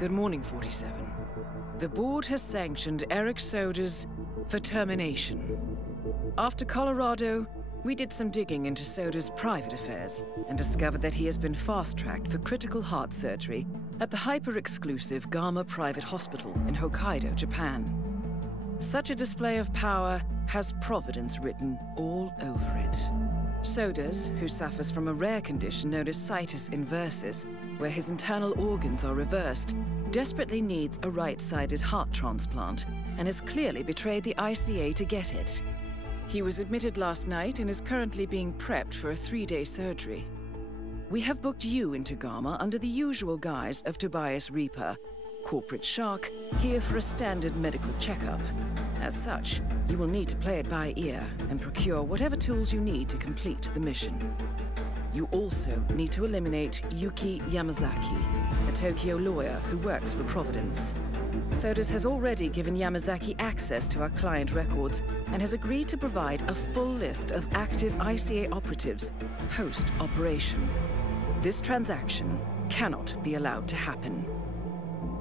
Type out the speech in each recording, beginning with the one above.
Good morning, 47. The board has sanctioned Eric Soda's for termination. After Colorado, we did some digging into Soda's private affairs and discovered that he has been fast-tracked for critical heart surgery at the hyper-exclusive Gama Private Hospital in Hokkaido, Japan. Such a display of power has Providence written all over it. Sodas, who suffers from a rare condition known as situs inversus, where his internal organs are reversed, desperately needs a right-sided heart transplant and has clearly betrayed the ICA to get it. He was admitted last night and is currently being prepped for a 3-day surgery. We have booked you into Gama under the usual guise of Tobias Reaper, corporate shark, here for a standard medical checkup. As such, you will need to play it by ear and procure whatever tools you need to complete the mission. You also need to eliminate Yuki Yamazaki, a Tokyo lawyer who works for Providence. Sodas has already given Yamazaki access to our client records and has agreed to provide a full list of active ICA operatives post-operation. This transaction cannot be allowed to happen.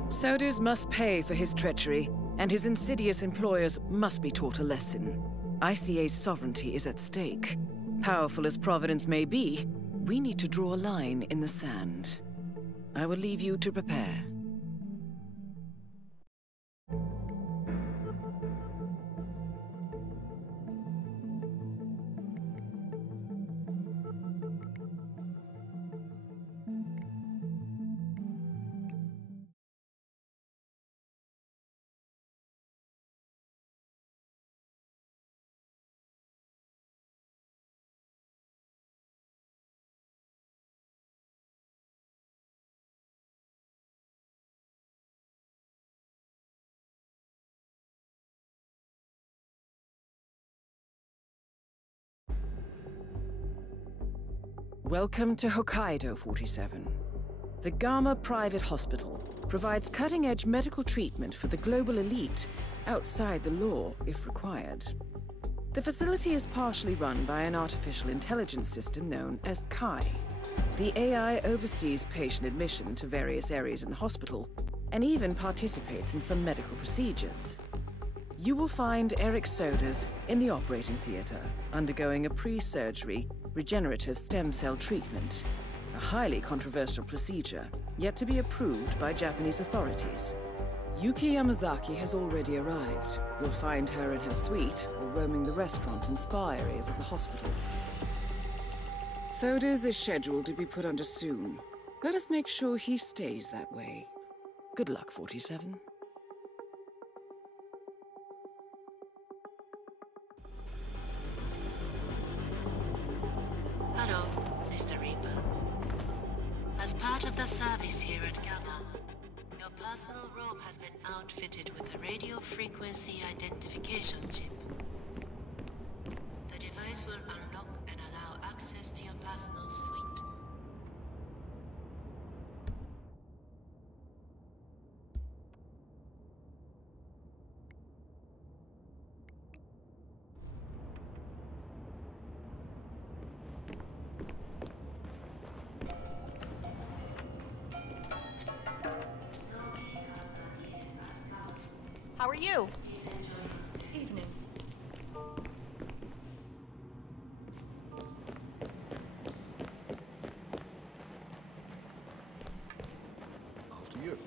Sodas must pay for his treachery, and his insidious employers must be taught a lesson. ICA's sovereignty is at stake. Powerful as Providence may be, we need to draw a line in the sand. I will leave you to prepare. Welcome to Hokkaido, 47. The Gama Private Hospital provides cutting-edge medical treatment for the global elite, outside the law if required. The facility is partially run by an artificial intelligence system known as Kai. The AI oversees patient admission to various areas in the hospital, and even participates in some medical procedures. You will find Eric Sodas in the operating theater, undergoing a pre-surgery regenerative stem cell treatment, a highly controversial procedure, yet to be approved by Japanese authorities. Yuki Yamazaki has already arrived. You'll find her in her suite or roaming the restaurant and spa areas of the hospital. Sodas is scheduled to be put under soon. Let us make sure he stays that way. Good luck, 47. Hello, Mr. Reaper. As part of the service here at Gamma, your personal room has been outfitted with a radio frequency identification chip. The device will unlock and allow access to your personal suite. How are you? Evening. After you.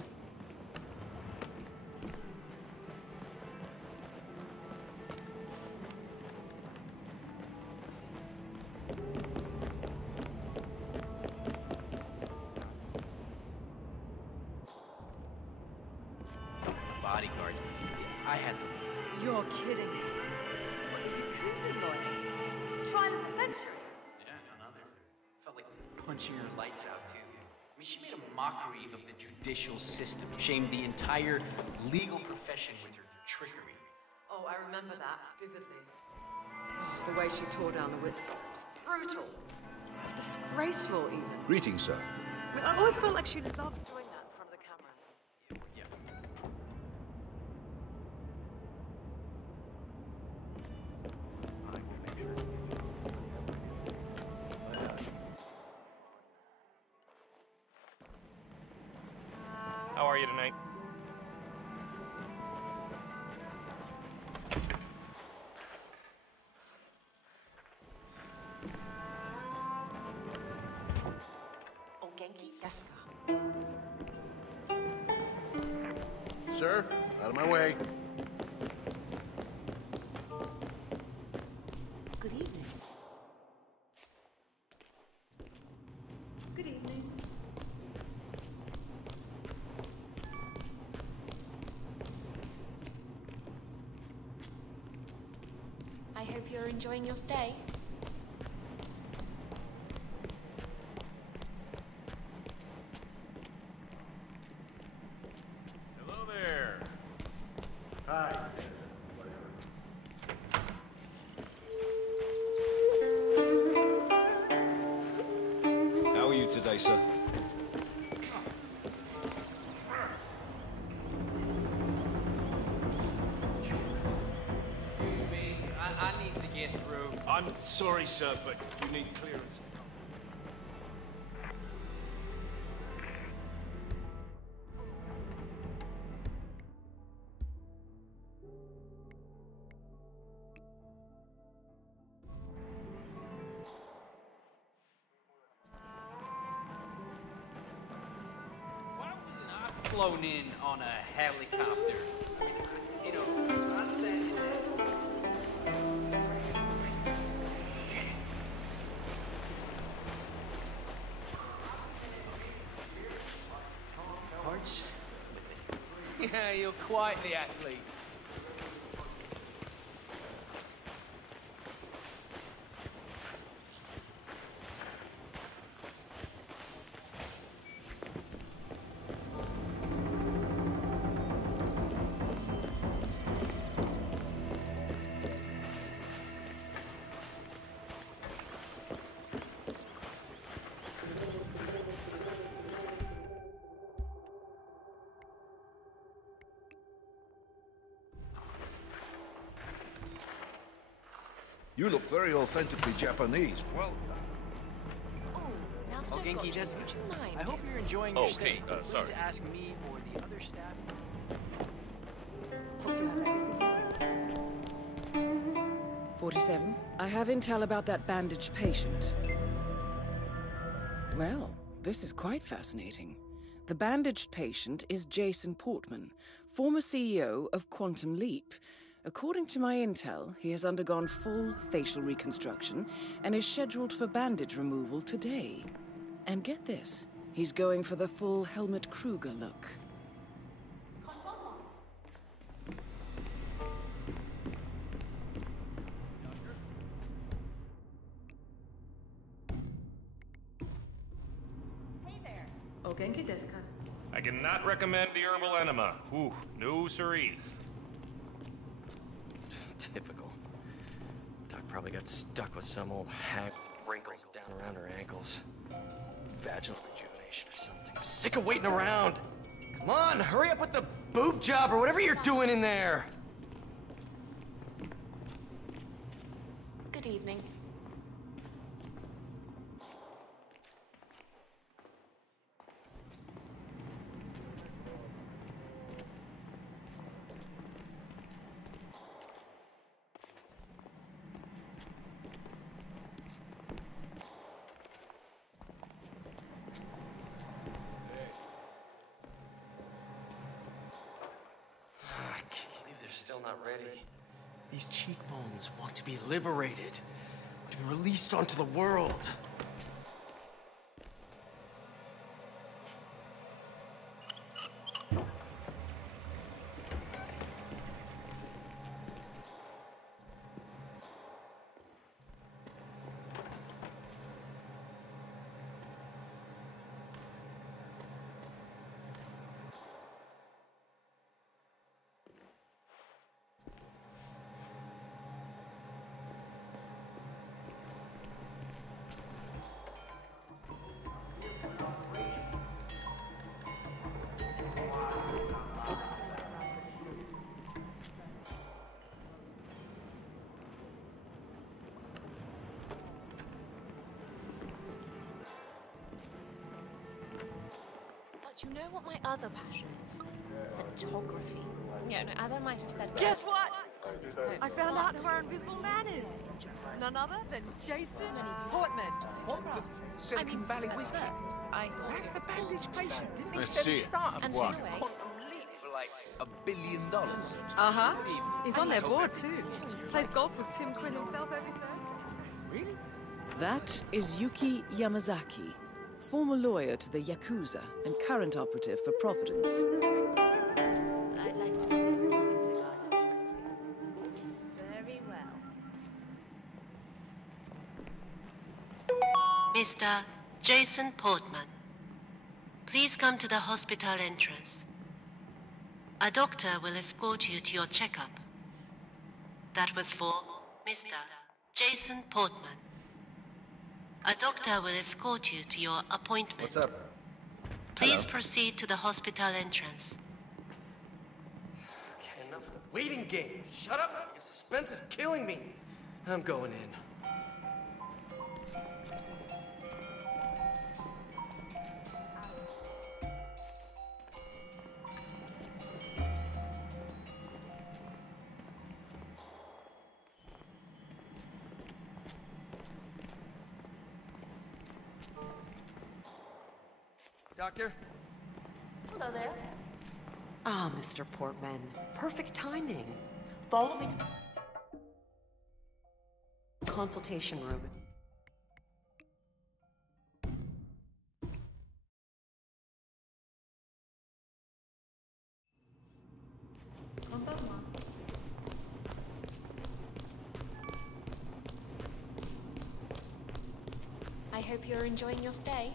Bodyguards. I had to. You're kidding me. What are you cruising lawyer? Trial of the century. Yeah, another. Felt like punching her lights out, too. I mean, she made a mockery of the judicial system, shamed the entire legal profession with her trickery. Oh, I remember that vividly. Oh, the way she tore down the witnesses was brutal. Disgraceful, even. Greetings, sir. I mean, I always felt like she loved doing that in front of the camera. Yeah. How are you tonight? Sir, out of my way. Good evening. Good evening. I hope you're enjoying your stay. Hello there. Hi. How are you today, sir? I need to get through. I'm sorry, sir, but you need clearance. Why wasn't I flown in on a helicopter? I mean, you know, I'm standing there. Hearts? Yeah, you're quite the athlete. You look very authentically Japanese. Well, Oh, now that Oh, I've got Genki you, desu. would you mind? I hope you're enjoying your Oh, stay. hey, Please sorry. ask me or the other staff. 47. I have intel about that bandaged patient. Well, this is quite fascinating. The bandaged patient is Jason Portman, former CEO of Quantum Leap. According to my intel, he has undergone full facial reconstruction and is scheduled for bandage removal today. And get this, he's going for the full Helmut Kruger look. O genki desu ka? I cannot recommend the herbal enema. Ooh, no siree. Typical. Doc probably got stuck with some old hack with wrinkles down around her ankles. Vaginal rejuvenation or something. I'm sick of waiting around. Come on, hurry up with the boob job or whatever you're doing in there. Good evening. I can't believe they're still not ready. These cheekbones want to be liberated, to be released onto the world. But you know what my other passion is? Photography. Yeah, no, as I might have said. Guess what? I found out who our invisible man is. None other than Jason Portman. I mean, at first, I thought That's the bandaged patient. Didn't he Let's say see the it. start of and one? in a way, For like $1 billion. Uh-huh. He's on their board, too. Plays golf with Tim Quinn himself every Thursday. Really? That is Yuki Yamazaki, former lawyer to the Yakuza and current operative for Providence. I'd like to see you into Garden. Very well. Mr. Jason Portman, please come to the hospital entrance. A doctor will escort you to your checkup. That was for Mr. Jason Portman. A doctor will escort you to your appointment. What's up? Please proceed to the hospital entrance. Okay, enough of the waiting game. Shut up! Your suspense is killing me. I'm going in. Doctor? Hello there. Ah, Mr. Portman. Perfect timing. Follow me to the consultation room. I hope you're enjoying your stay.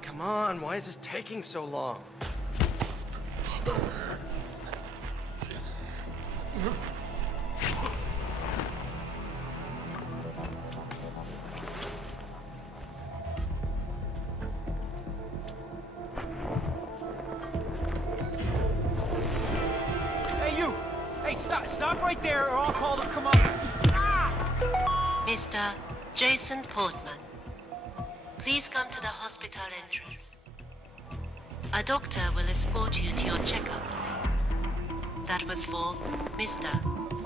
Come on, why is this taking so long? Hey, you! Hey, stop right there, or I'll call the come on. Mr. Jason Portman, please come to the hospital entrance. A doctor will escort you to your checkup. That was for Mr.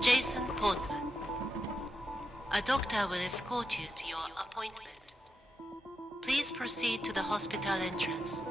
Jason Portman. A doctor will escort you to your appointment. Please proceed to the hospital entrance.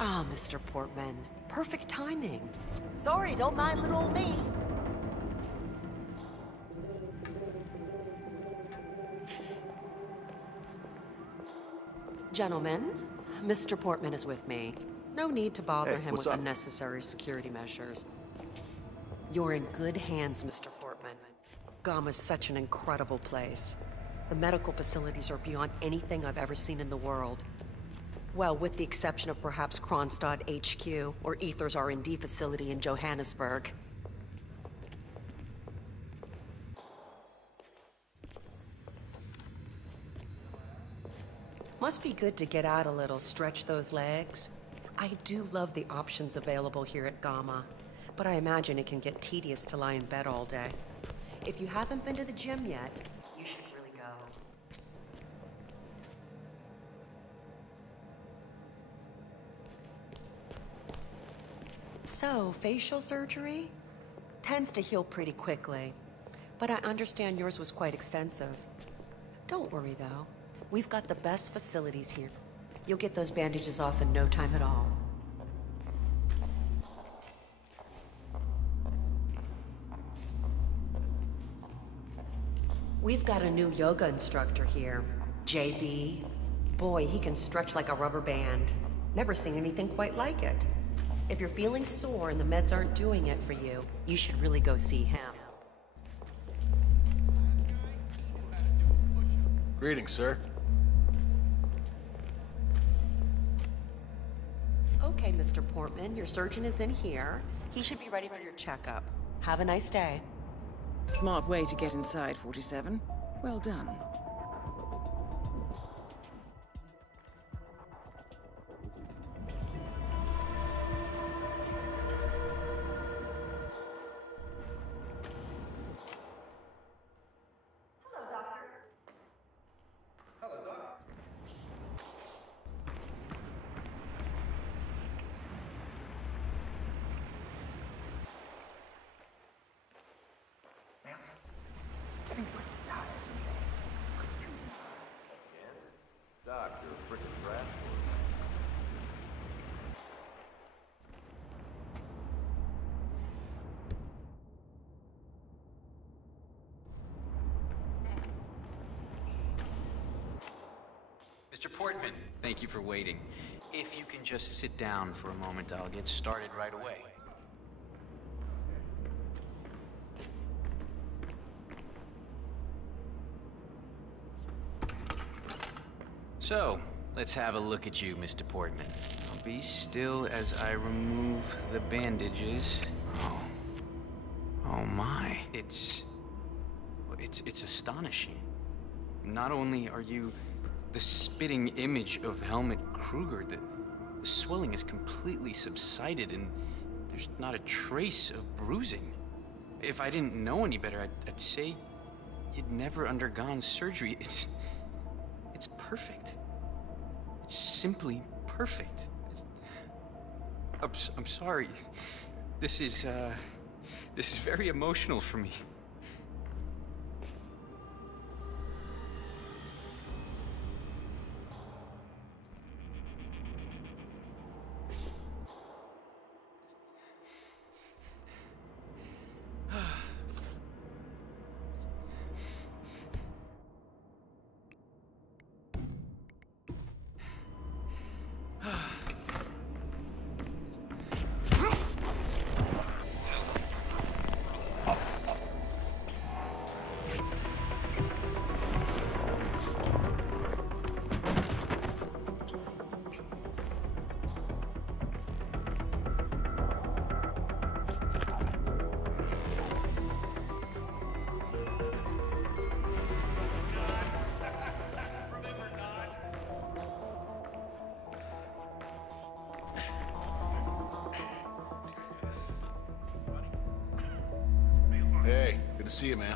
Ah, Mr. Portman. Perfect timing. Sorry, don't mind little old me. Gentlemen, Mr. Portman is with me. No need to bother him with unnecessary security measures. You're in good hands, Mr. Portman. Gamma's such an incredible place. The medical facilities are beyond anything I've ever seen in the world. Well, with the exception of perhaps Kronstadt HQ, or Ether's R&D facility in Johannesburg. Must be good to get out a little, stretch those legs. I do love the options available here at Gamma, but I imagine it can get tedious to lie in bed all day. If you haven't been to the gym yet, you should really go. So, facial surgery? Tends to heal pretty quickly, but I understand yours was quite extensive. Don't worry though, we've got the best facilities here. You'll get those bandages off in no time at all. We've got a new yoga instructor here, JB. Boy, he can stretch like a rubber band. Never seen anything quite like it. If you're feeling sore and the meds aren't doing it for you, you should really go see him. Greetings, sir. Okay, Mr. Portman, your surgeon is in here. He should be ready for your checkup. Have a nice day. Smart way to get inside, 47. Well done. Mr. Portman, thank you for waiting. If you can just sit down for a moment, I'll get started right away. So, let's have a look at you, Mr. Portman. I'll be still as I remove the bandages. Oh my. It's astonishing. Not only are you the spitting image of Helmut Kruger, the swelling has completely subsided and there's not a trace of bruising. If I didn't know any better, I'd say you'd never undergone surgery. It's perfect. It's simply perfect. I'm sorry. This is very emotional for me. Hey, good to see you, man.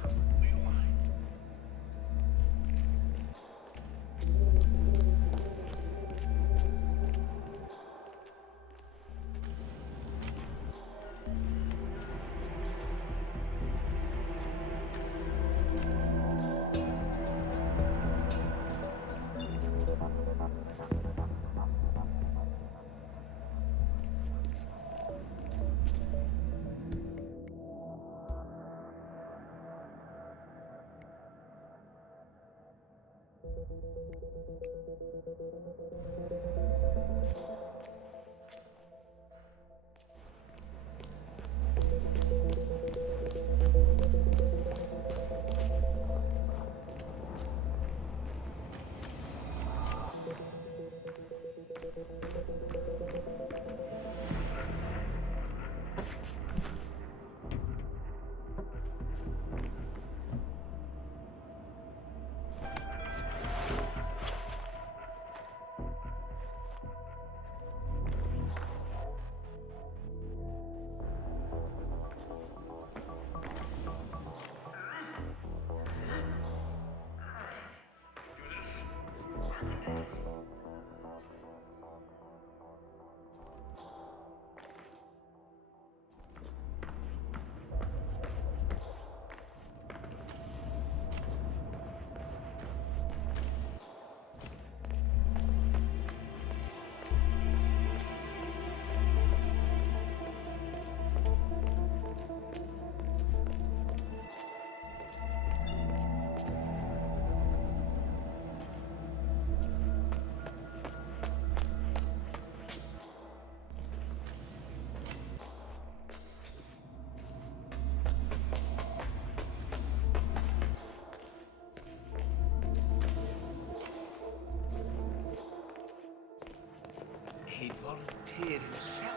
he volunteered himself.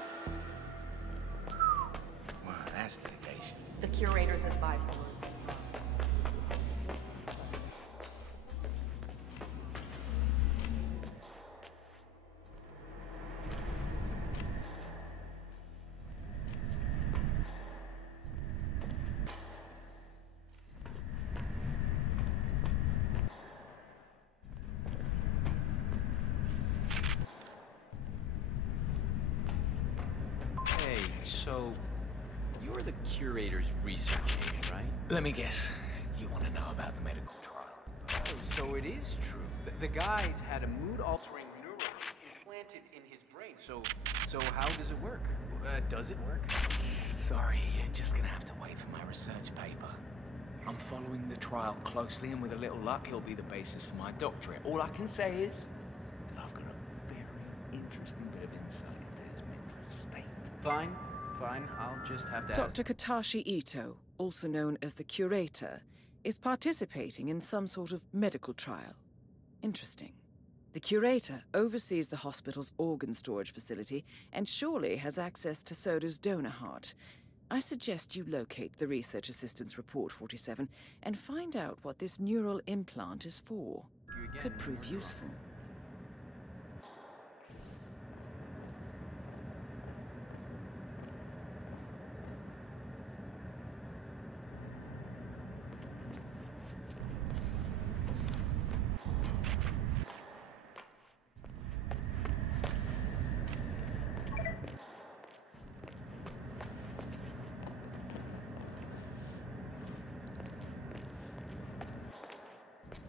Well, that's litigation. The curator's advised on. So, you're the curator's research aide, right? Let me guess. You want to know about the medical trial? Oh, so it is true. The guy's had a mood-altering neuron implanted in his brain. So how does it work? Does it work? Sorry, you're just gonna have to wait for my research paper. I'm following the trial closely, and with a little luck, it'll be the basis for my doctorate. All I can say is that I've got a very interesting bit of insight into his mental state. Fine. Fine, I'll just have to Dr. Katashi Ito, also known as the curator, is participating in some sort of medical trial. Interesting. The curator oversees the hospital's organ storage facility and surely has access to Soda's donor heart. I suggest you locate the Research Assistant's Report 47 and find out what this neural implant is for. Could prove useful.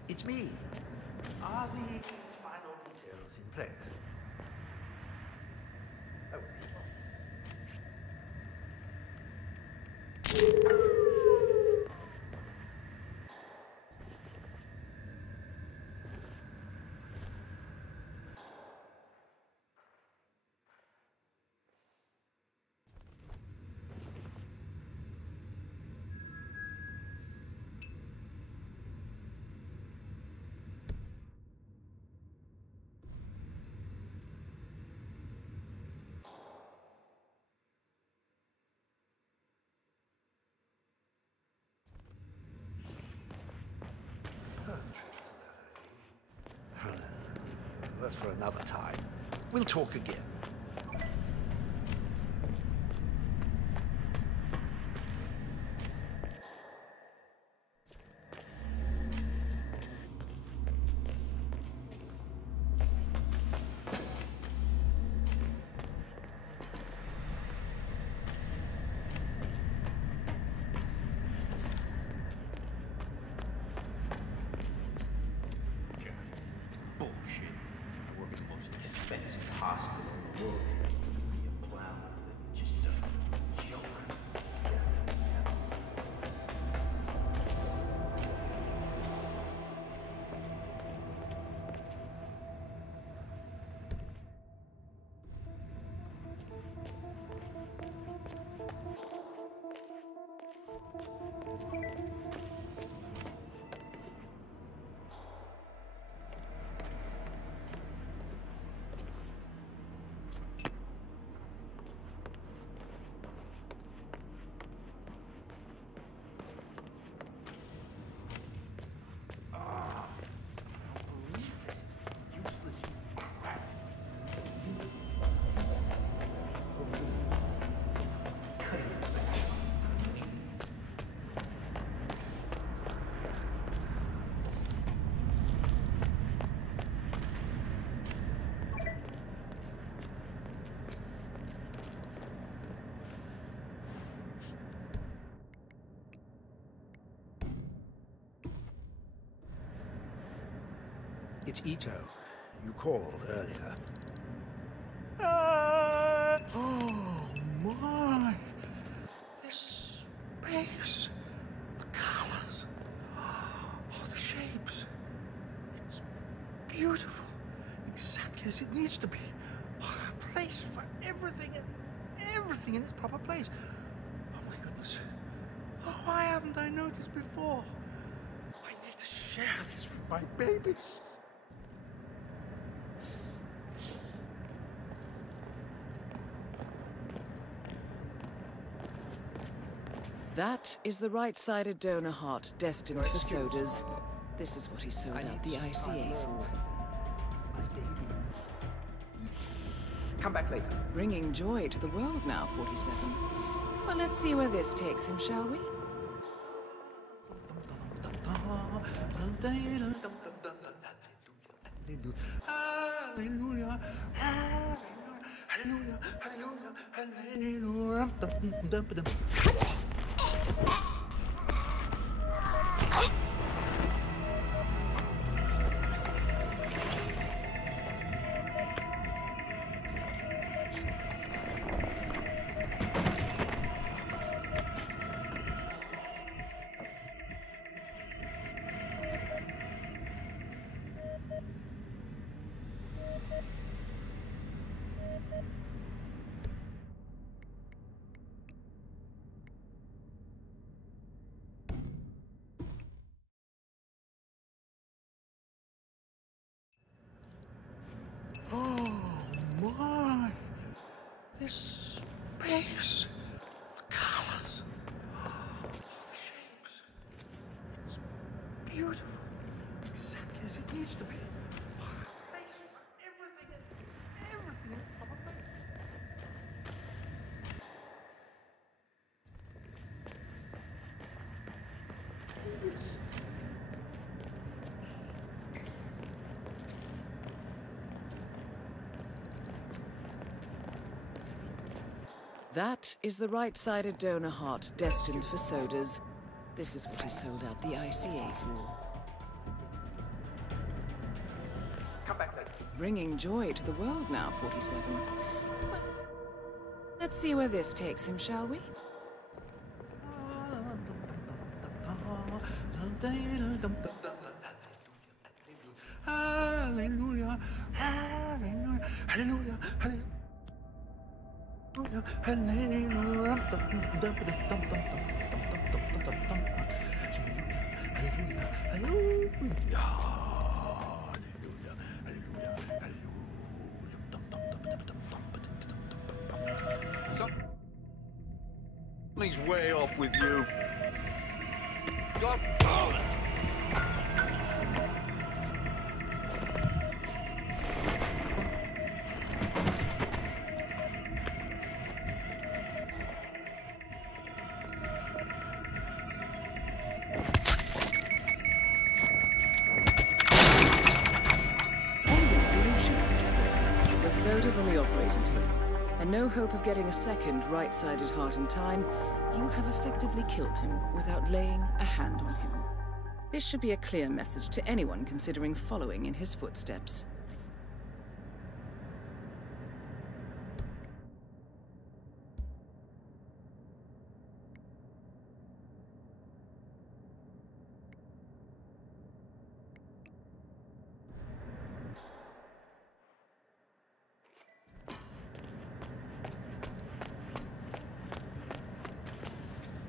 It's me. Are the final details in place? Oh, that's for another time. We'll talk again. It's Ito. You called earlier. Oh my! This space, the colors, oh, the shapes. It's beautiful, exactly as it needs to be. Oh, a place for everything in its proper place. Oh my goodness! Oh, why haven't I noticed before? I need to share this with my babies. That is the right-sided donor heart destined for sodas. This is what he sold out the ICA for. Come back later. Bringing joy to the world now, 47. Well, let's see where this takes him, shall we? Hallelujah, hallelujah, hallelujah, hallelujah, hallelujah. Oh my! This space, the colors, the shapes. It's beautiful, exactly as it needs to be. Everything of a face. That is the right-sided donor heart destined for sodas. This is what he sold out the ICA for. Come back later. Bringing joy to the world now, 47. Well, let's see where this takes him, shall we? Hallelujah, hallelujah, hallelujah, hallelujah. Something's way off with you. God. Sodas on the operating table, and no hope of getting a second right-sided heart in time, you have effectively killed him without laying a hand on him. This should be a clear message to anyone considering following in his footsteps.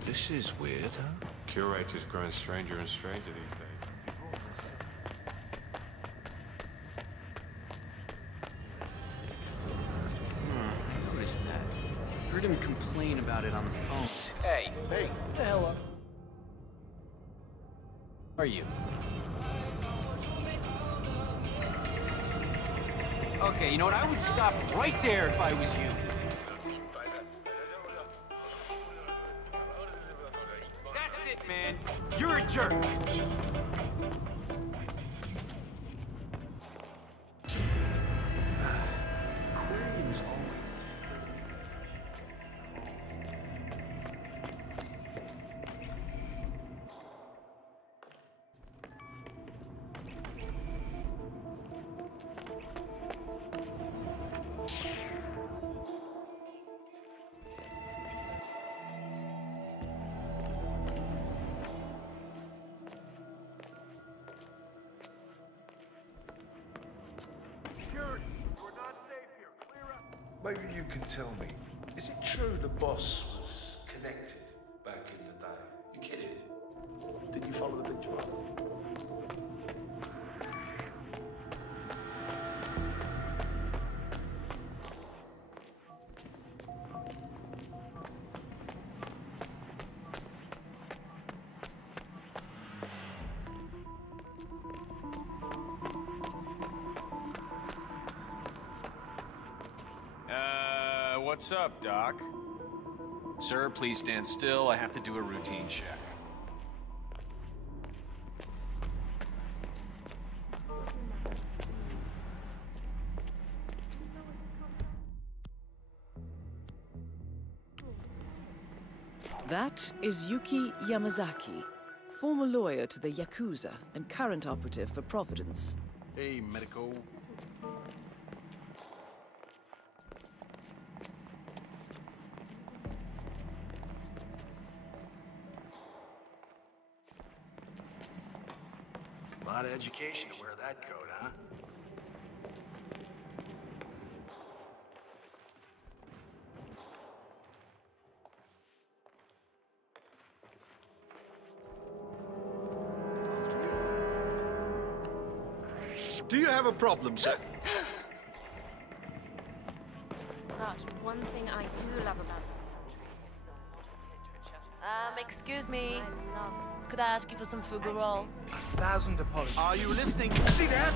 This is weird, huh? Curator's growing stranger and stranger these days. I noticed that. Heard him complain about it on the phone. Hey. Hey. What the hell Are you? Okay, you know what? I would stop right there if I was you. Man, you're a jerk. Maybe you can tell me, is it true the boss was connected back in the day? You kidding? Did you follow the picture up? what's up, Doc? Sir, please stand still. I have to do a routine check. That is Yuki Yamazaki, former lawyer to the Yakuza and current operative for Providence. Hey, medico. A lot of education to wear that coat, huh? Do you have a problem, sir? But one thing I do love about excuse me. Could I ask you for some fougaroll? 1,000 apologies. Are you listening? See that?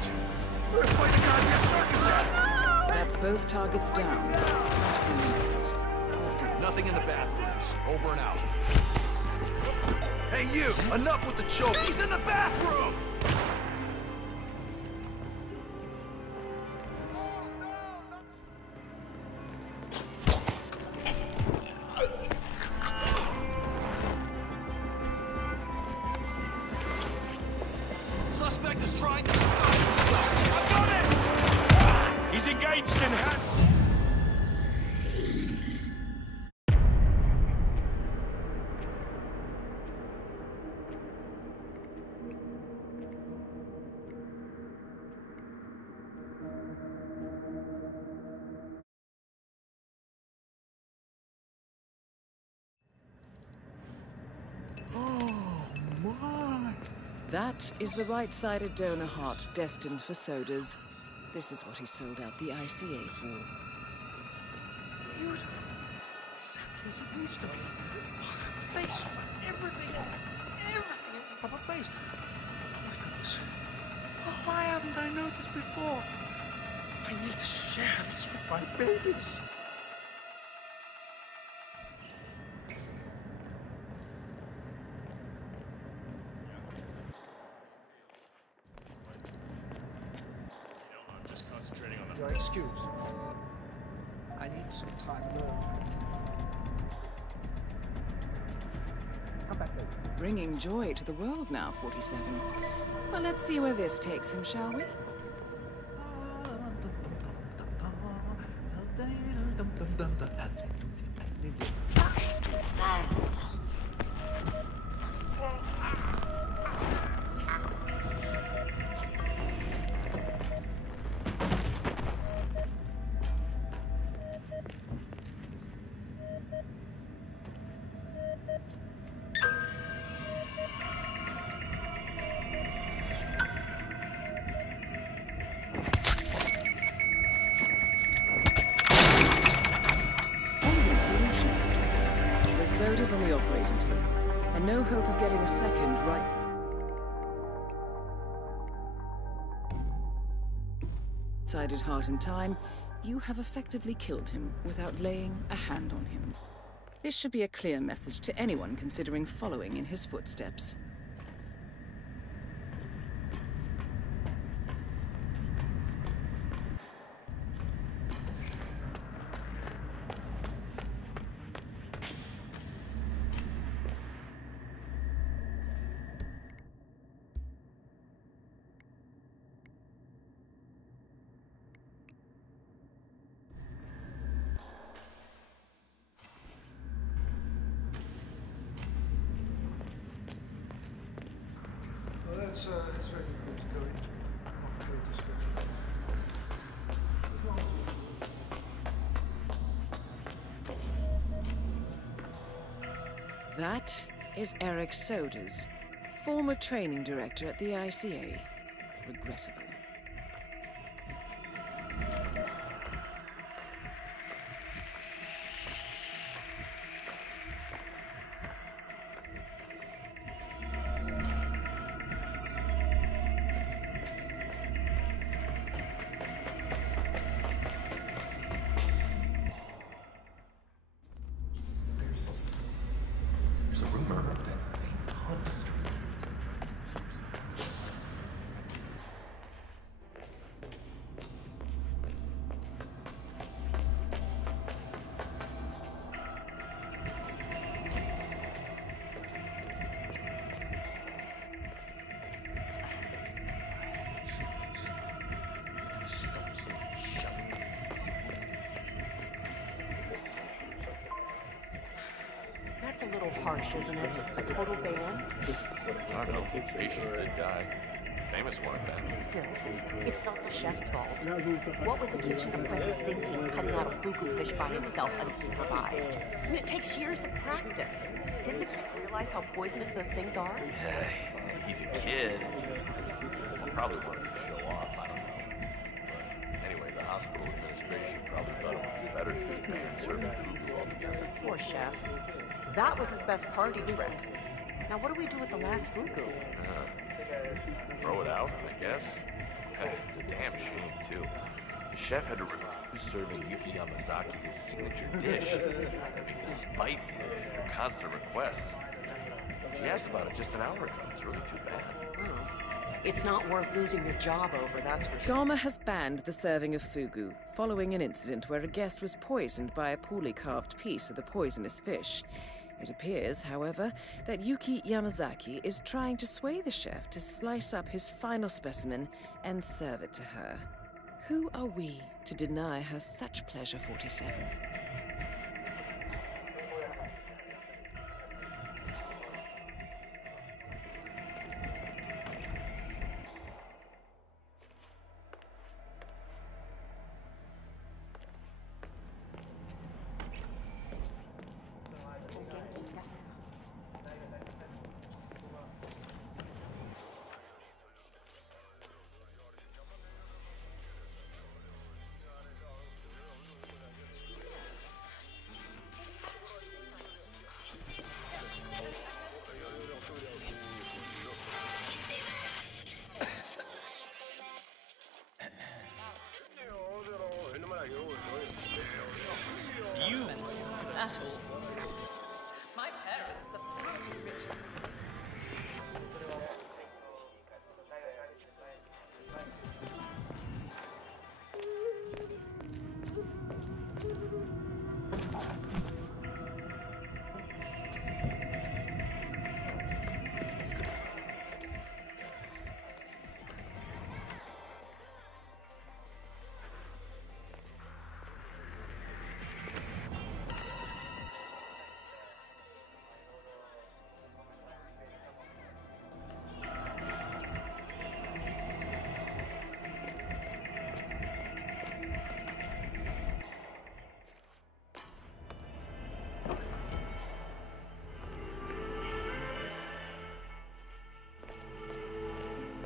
We're quite a goddamn circus. That's both targets down. Exit. Nothing in the bathrooms. Over and out. Hey, you! Enough with the choke! He's in the bathroom! Suspect is trying to disguise himself. I've got it! He's engaged in That is the right-sided donor heart destined for sodas. This is what he sold out the ICA for. Beautiful. Exactly as it needs to be. Place, everything in its proper place. Oh my goodness. Oh, why haven't I noticed before? I need to share this with my babies. You're excused. I need some time alone. Come back later. Bringing joy to the world now, 47. Well, let's see where this takes him, shall we? Sodas on the operating table, and no hope of getting a second right. Sided heart in time, you have effectively killed him without laying a hand on him. This should be a clear message to anyone considering following in his footsteps. It's very difficult to go into. Not very descriptive. That is Eric Sodas, former training director at the ICA. Regrettable. That's a little harsh, isn't it? A total ban? I don't know. Patient, dead guy. Famous one at that. Still, it's not the chef's fault. What was the kitchen apprentice thinking, cutting out a fugu fish by himself unsupervised? I mean, it takes years of practice. Didn't the kid realize how poisonous those things are? Yeah, he's a kid. Probably wanted to show off, I don't know. But anyway, the hospital administration probably thought it would be better to just ban serving fugu altogether. Poor chef. That was his best party trick. Now what do we do with the last fugu? Throw it out, I guess. It's a damn shame, too. The chef had to refuse serving Yuki Yamazaki his signature dish, despite her constant requests. She asked about it just an hour ago. It's really too bad. It's not worth losing your job over, that's for sure. Gama has banned the serving of fugu, following an incident where a guest was poisoned by a poorly carved piece of the poisonous fish. It appears, however, that Yuki Yamazaki is trying to sway the chef to slice up his final specimen and serve it to her. Who are we to deny her such pleasure, 47? You at all. My parents are far too rich.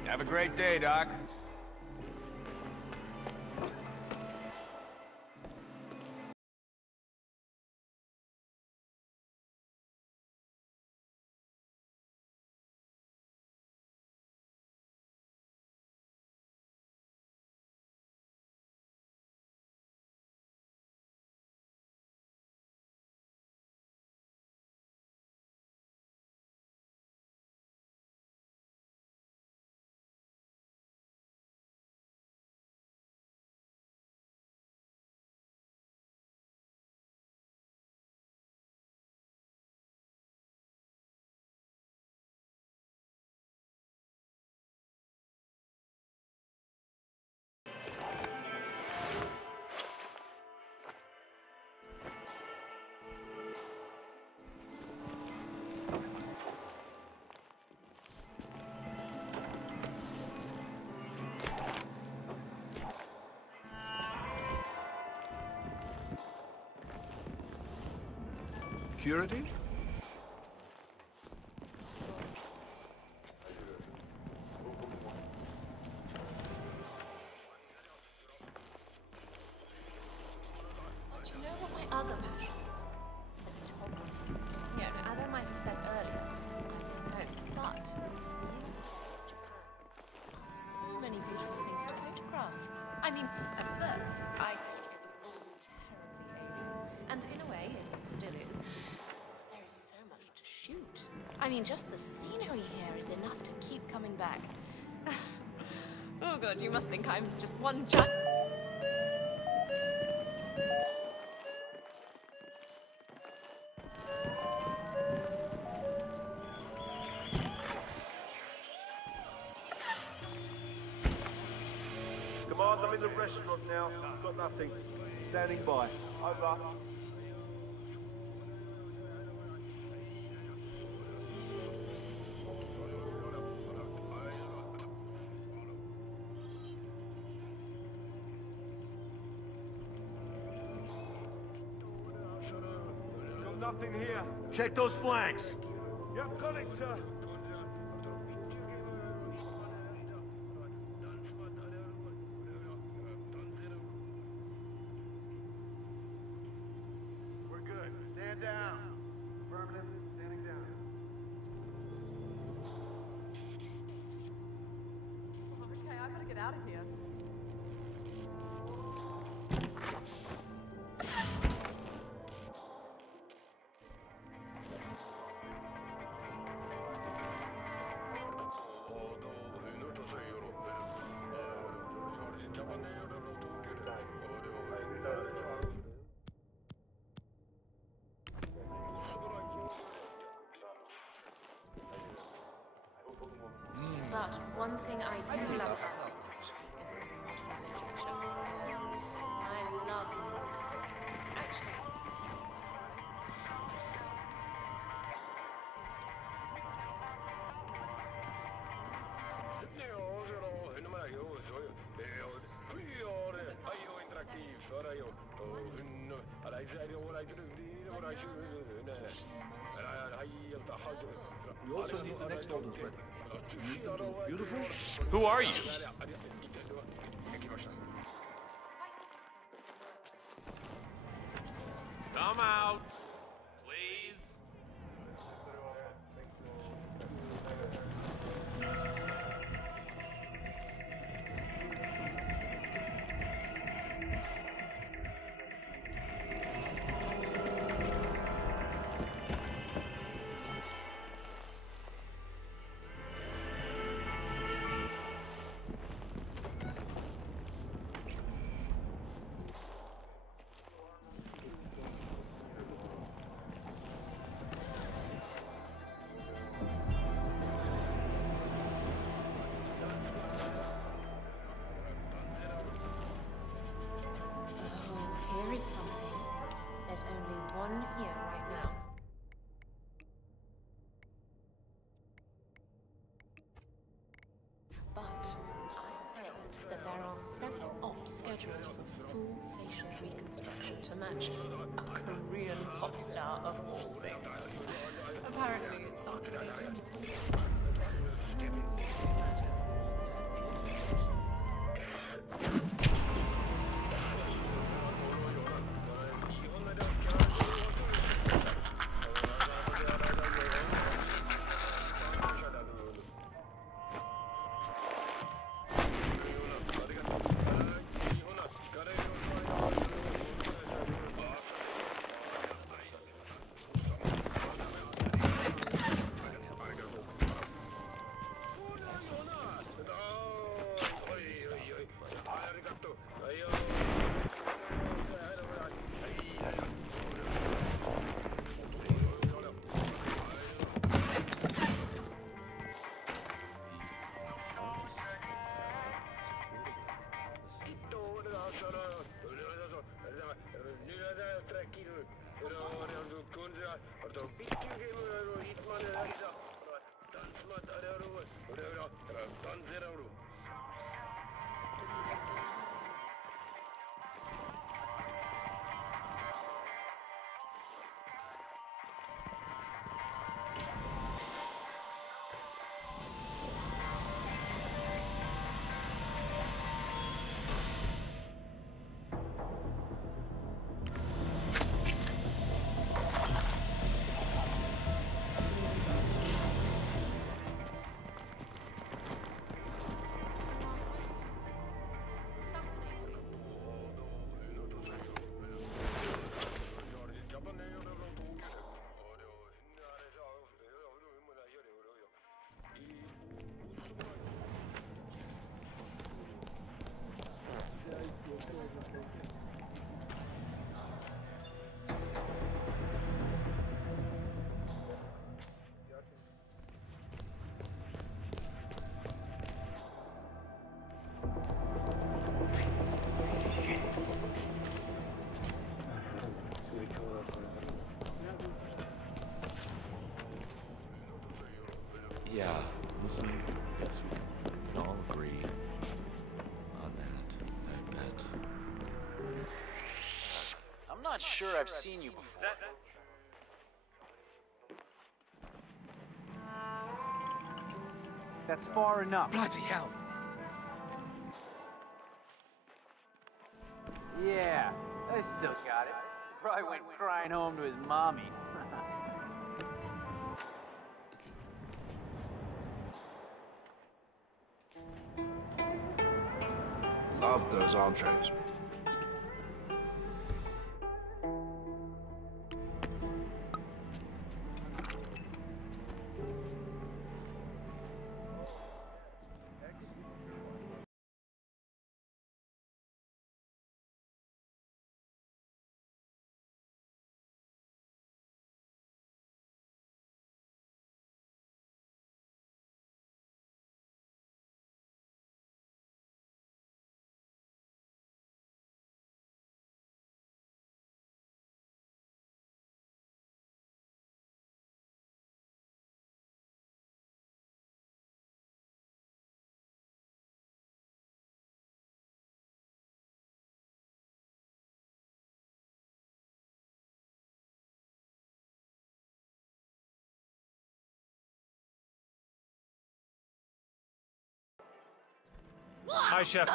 Have a great day, Doc. Security? Do you know what my other passion? Yeah, as I might have said earlier, I don't know, but So many beautiful things to photograph. I mean, at first, I thought it was all terribly alien. And in a way, it still is. There is so much to shoot. I mean, just the scenery here is enough to keep coming back. Oh god, you must think I'm just one giant... Command, I'm in the restaurant now. Got nothing. Standing by. Over. Nothing here. Check those flanks. Yep, got it, sir. We're good. Stand down. Affirmative. Standing down. Okay, I gotta get out of here. But one thing I do love about this country is the modern literature. I love Morocco. Actually, We also need the next orders ready. We need them to look beautiful. Who are you? Come out, please. here is something. There's only one here right now. But I heard that there are several ops scheduled for full facial reconstruction to match a Korean pop star of all things. Apparently it's something they do. Yeah. Yes, we can all agree on that, I bet. I'm not sure I've seen you before. That's far enough. Bloody hell. Yeah, I still got it. Probably went crying home to his mommy. Love those entrees. Hi, Chef.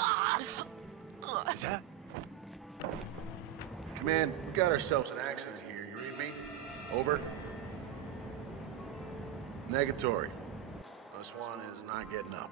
Is that? Command, we got ourselves an accident here. You read me? Over. Negatory. This one is not getting up.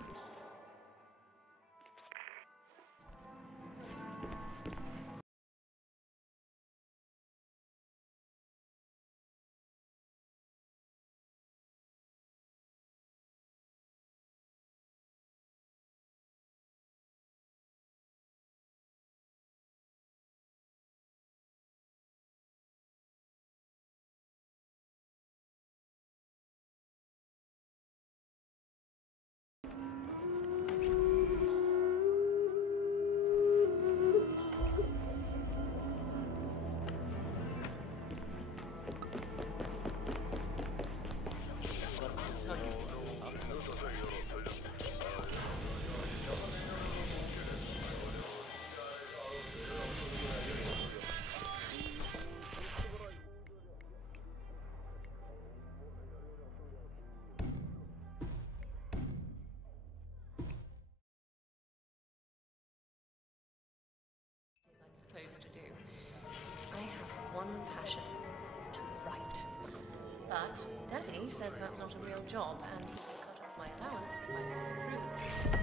Supposed to do. I have one passion, to write. But Daddy says that's not a real job, and he will cut off my allowance if I follow through with it.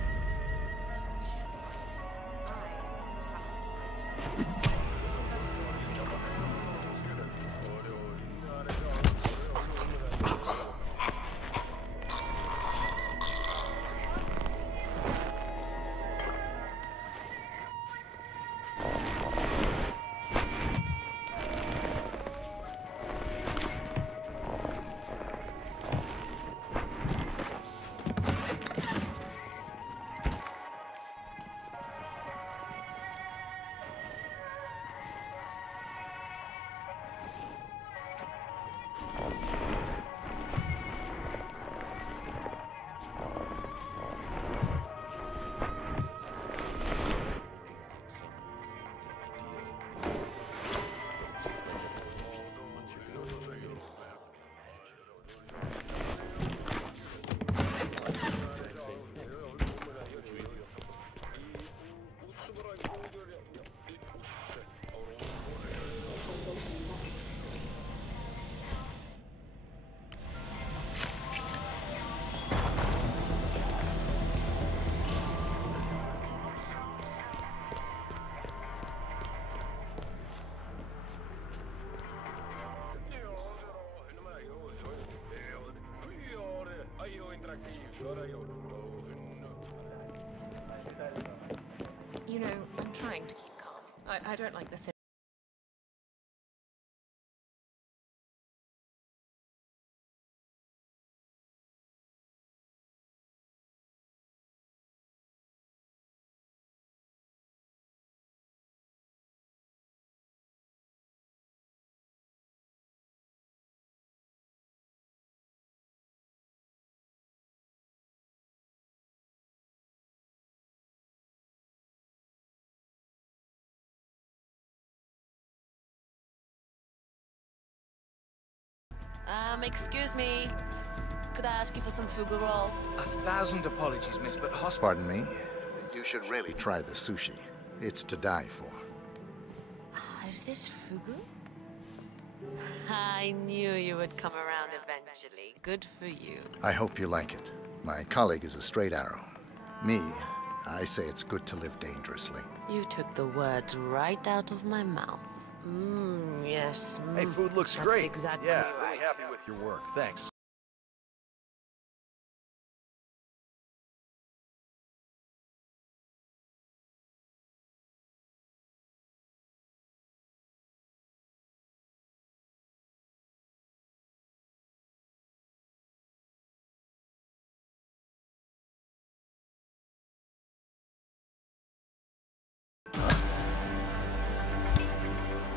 You know, I'm trying to keep calm. I don't like this. Excuse me. Could I ask you for some fugu roll? 1,000 apologies, miss, but Pardon me? You should really try the sushi. It's to die for. Is this fugu? I knew you would come around eventually. Good for you. I hope you like it. My colleague is a straight arrow. Me, I say it's good to live dangerously. You took the words right out of my mouth. Yes. Hey, food looks That's great. Exactly yeah, right. really happy with your work. Thanks.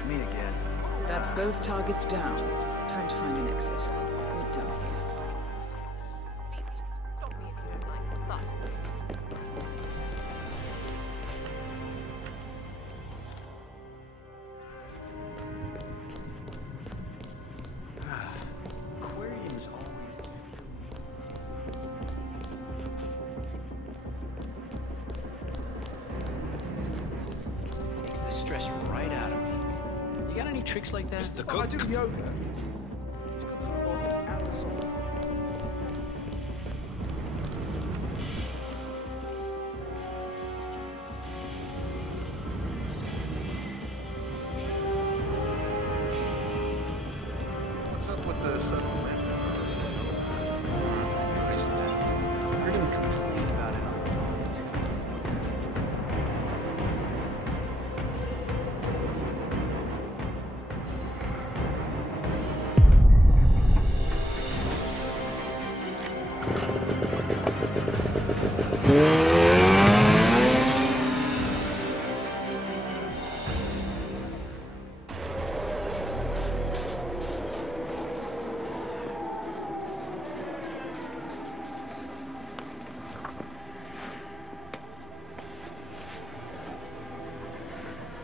Me again. That's both targets down. Time to find an exit. We're done here. Aquariums always... Takes the stress right out of me. You got any tricks like that? The cook. I do yoga. What's up with the subtle lamp? What is that? I heard him complain about it on the phone.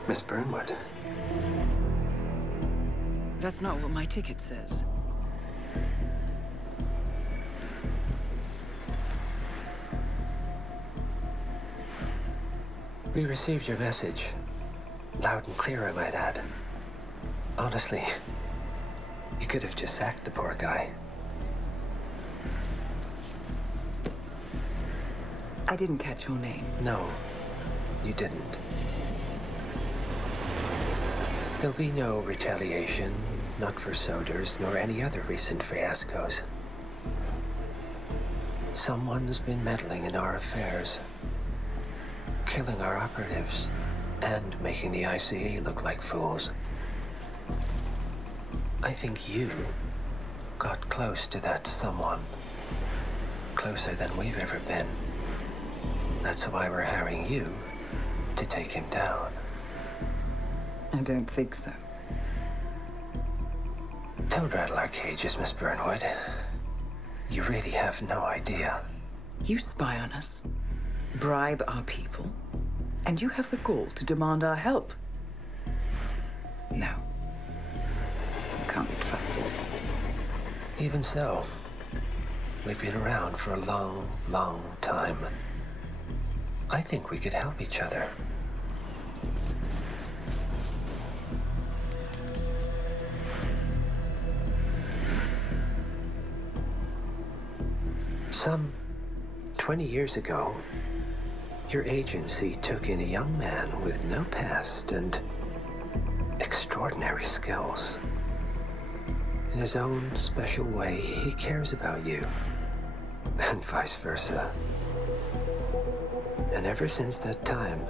Miss Bernnwood. That's not what my ticket says. We received your message. Loud and clear, I might add. Honestly, you could have just sacked the poor guy. I didn't catch your name. No, you didn't. There'll be no retaliation, not for Soders, nor any other recent fiascos. Someone's been meddling in our affairs, killing our operatives, and making the ICE look like fools. I think you got close to that someone. Closer than we've ever been. That's why we're hiring you to take him down. I don't think so. Don't rattle our cages, Miss Bernnwood. You really have no idea. You spy on us, bribe our people, and you have the gall to demand our help. No. You can't be trusted. Even so, we've been around for a long, long time. I think we could help each other. Some 20 years ago, your agency took in a young man with no past and extraordinary skills. In his own special way, he cares about you, and vice versa. And ever since that time,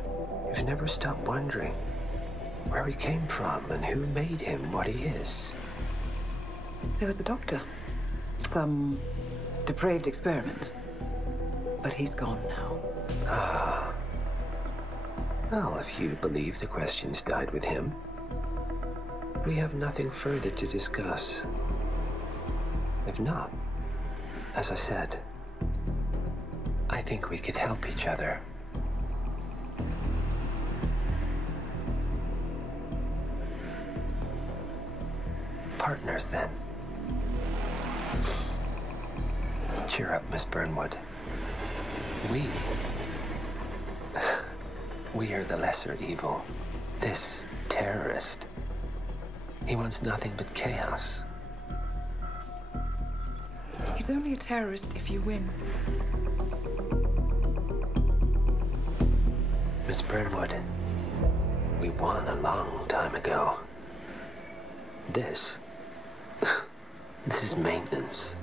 you've never stopped wondering where he came from and who made him what he is. There was a doctor. Some depraved experiment. But he's gone now. Ah. Well, if you believe the questions died with him, we have nothing further to discuss. If not, as I said, I think we could help each other. Partners, then. Cheer up, Miss Bernnwood. We are the lesser evil. This terrorist, he wants nothing but chaos. He's only a terrorist if you win. Miss Bernnwood, we won a long time ago. This is maintenance.